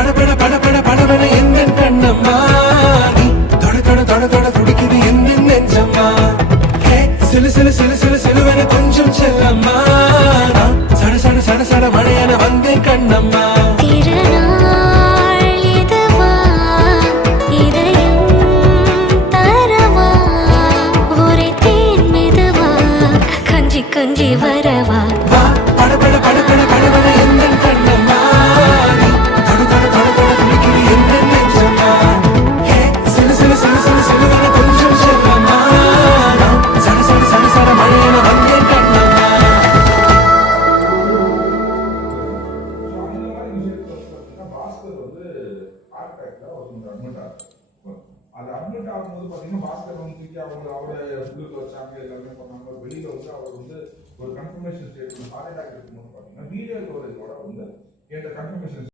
படபட படபட படபட எந்த கண்ணம்மா நீ தொட தொட தொட தொட துடிக்குது எந்த நெஞ்சம்மா சிலு சிலு சிலு சிலு சிலுவன கொஞ்சம் செல்லம்மா சட சட சட சட மழையன வந்தேன் கண்ணம்மா கொஞ்சி வரவா படபட படபட படபட எந்த கண்ணம்மா நீ தொட தொட தொட தொட துடிக்குது எந்த நெஞ்சம்மா சிலு சிலு சிலு சிலு சிலுவன கொஞ்சம் செல்லம்மா சட சட சட சட மழையன வந்தேன் கண்ணம்மா. பாஸ்கர் வந்து ஹார்ட் அட்டாக்ல அவர் அட்மிட் ஆகும். அது அட்மிட் ஆகும்போது பாத்தீங்கன்னா பாஸ்கர் வந்து தூக்கி அவரை உள்ளுக்கு வச்சாங்க, எல்லாமே பண்ணாங்க. வெளியில வந்து அவர் வந்து ஒரு கன்ஃபர்மேஷன் ஸ்டேட்மெண்ட் ஹார்ட் அட்டாக் இருக்கும்போது பாத்தீங்கன்னா வீடியோ கவரேஜோட வந்து கேட்ட கன்ஃபர்மேஷன்